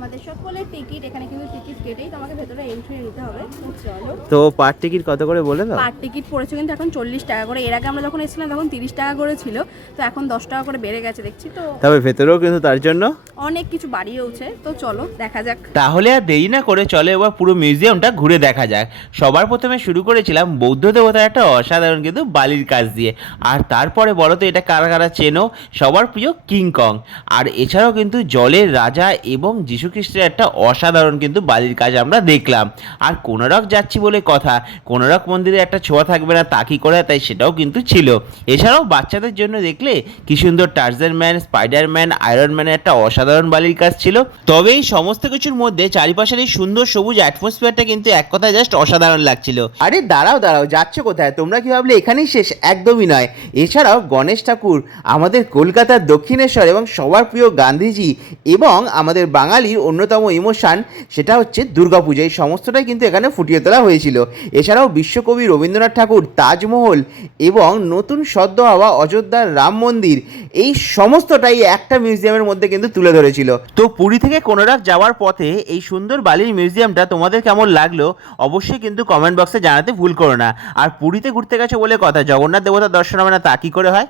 আমাদের সকলের টিকিট, এখানে কিন্তু টিকিট কেটেই তোমাকে ভেতরে এন্ট্রি নিতে হবে। চলো, তো পার টিকিট কত করে বলে দাও? পার টিকিট পড়েছে কিন্তু এখন 40 টাকা করে। এর আগে আমরা যখন এসেছিলাম তখন 30 টাকা করে ছিল, তো এখন 10 টাকা করে বেড়ে গেছে দেখছি। তো তবে ভেতরেও কিন্তু তার জন্য অনেক কিছু বাড়িয়েওছে, তো চলো দেখা যাক। তাহলে আর দেরি না করে চলো এবার পুরো মিউজিয়ামটা ঘুরে দেখা যাক। সবার প্রথমে শুরু করেছিলাম বৌদ্ধ দেবতার একটা অসাধারণ কিন্তু বালির কাজ দিয়ে। আর তারপরে বলো তো এটা কারা কারা চেনো? সবার প্রিয় কিংকং। আর এছাড়াও কিন্তু জলের রাজা এবং যীশুখ্রিস্টের একটা অসাধারণ কিন্তু বালির কাজ আমরা দেখলাম। আর কোনারক যাচ্ছি বলে কথা, কোনারক মন্দিরে একটা ছোঁয়া থাকবে না তা কি করে, তাই সেটাও কিন্তু ছিল। এছাড়াও বাচ্চাদের জন্য দেখলে কি সুন্দর টার্জান ম্যান, স্পাইডারম্যান, আয়রন ম্যানের একটা অসাধারণ বালির কাজ ছিল। তবে এই সমস্ত কিছুর মধ্যে চারিপাশের এই সুন্দর সবুজ অ্যাটমসফিয়ারটা কিন্তু এক কথায় জাস্ট অসাধারণ লাগছিল। আরে দাঁড়াও দাঁড়াও, যাচ্ছ কোথায়? তোমরা কি ভাবলে এখানেই শেষ? একদমই নয়। এছাড়াও গণেশ ঠাকুর, আমাদের কলকাতার দক্ষিণেশ্বর এবং সবার প্রিয় গান্ধীজি এবং আমাদের বাঙালির অন্যতম ইমোশন সেটা হচ্ছে দুর্গাপূজা, এই সমস্তটাই কিন্তু এখানে ফুটিয়ে তোলা হয়েছিল। এছাড়াও বিশ্বকবি রবীন্দ্রনাথ ঠাকুর তাজমহল এবং নতুন সদ্য হওয়া অযোধ্যার রাম মন্দির, এই সমস্তটাই একটা মিউজিয়ামের মধ্যে কিন্তু তুলে ধরেছিল। তো পুরী থেকে কোনারক যাওয়ার পথে এই সুন্দর বালির মিউজিয়ামটা তোমাদের কেমন লাগলো অবশ্যই কিন্তু কমেন্ট বক্সে জানাতে ভুল করো না। আর পুরীতে ঘুরতে গেছো বলে কথা, জগন্নাথ দেবতার দর্শন হবে না তা কি করে হয়?